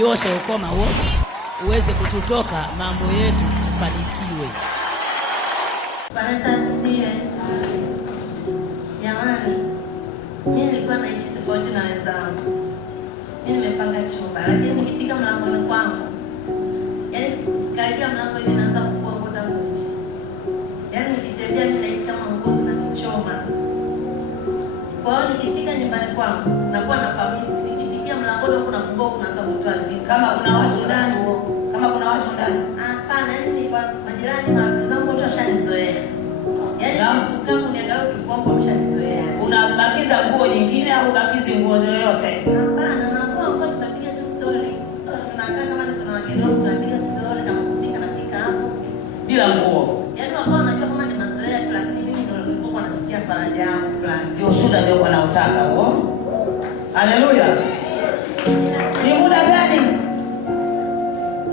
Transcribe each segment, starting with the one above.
Yosha ukoma huo uweze kututoka, mambo yetu tufanikiwe. Jamani, mimi nilikuwa naishi tofauti na wenzangu. Mimi nimepanga chumba, lakini nikifika mlangoni kwangu, yaani karibia mlango hivi naanza kukua ngoda nje. Yaani nikitembea mimi nahisi kama nguo zinanichoma. Kwa hiyo nikifika nyumbani kwangu, nakuwa na pamisi. Nikifikia mlangoni kuna fumbo kunaanza kutoa zika. Kama kuna watu ndani, kama kuna watu ndani. Hapana, yaani kwa majirani marafiki zangu wote washanizoea. Yaani kutaka kuniangalia tukiomba wameshanizoea. Unabakiza nguo nyingine au ubakizi nguo yoyote? Hapana, nakuwa kwa tunapiga tu story. Tunakaa kama kuna wageni wangu tunapiga story kama kufika na fika hapo. Bila nguo. Yaani wao wanajua kama ni mazoea tu, lakini mimi ndio nilikuwa nasikia faraja yangu fulani. Ndio shuhuda ndio kwa nautaka huo. Haleluya. Ni muda gani?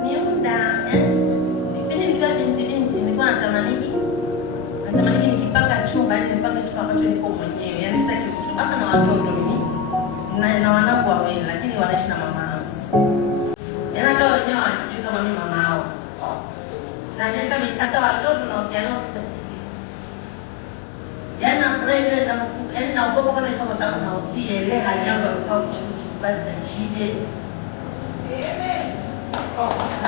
Ni muda, mimi nikiwa binti nilikuwa natamani nikipanga chumba, nipanga chumba ambacho niko mwenyewe. Yaani sitaki mtu hapa na watoto mimi. Na wanangu wawili lakini wanaishi na mama yangu. Yaani hata wenyewe wanajua kama mimi mama yao. Na kama hata watoto na ukianao yaani nafurahi vile yaani naogopa kama kama sababu naofia ile hali yangu ya kukaa chini basi na shida.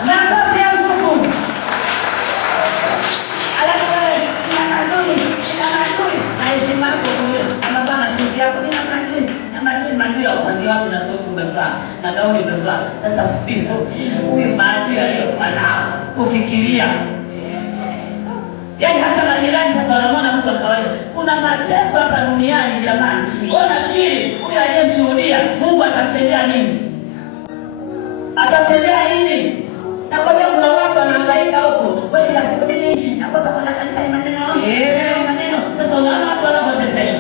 Makofi ya Mungu. Watu na sofu umevaa na gauni umevaa. Sasa huyu maadili aliyokuwa nao kufikiria, yaani hata majirani sasa wanamwona mtu wa kawaida. Kuna mateso hapa duniani jamani. Nafikiri huyu aliyemshuhudia Mungu atamtendea nini? Atamtendea nini? Na kwa hiyo kuna watu wanahangaika huko. Wewe kila siku mimi nakwenda kwa kanisa ya maneno. Maneno. Sasa unaona watu wanapoteseka.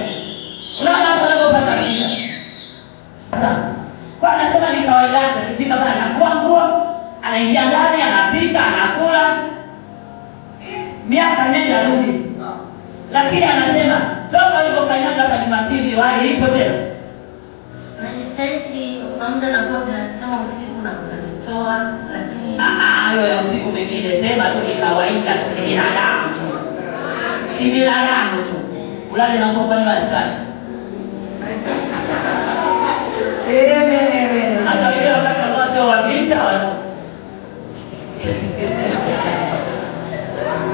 Unaona watu wanapopata shida. Kwa anasema ni kawaida yake, kifika pale anakuwa nguo, anaingia ndani, anapika, anakula. Miaka nenda rudi. Lakini anasema toka alipokanyaga hapa Jumapili wali ipo tena. Najitahidi mambo na kwa kama usiku na kuzitoa, lakini hayo usiku mwingine sema tu ni kawaida tu, ni binadamu tu. Ni binadamu tu. Ulale na ngoma ni askari. Hata wale wakati ambao sio wa vita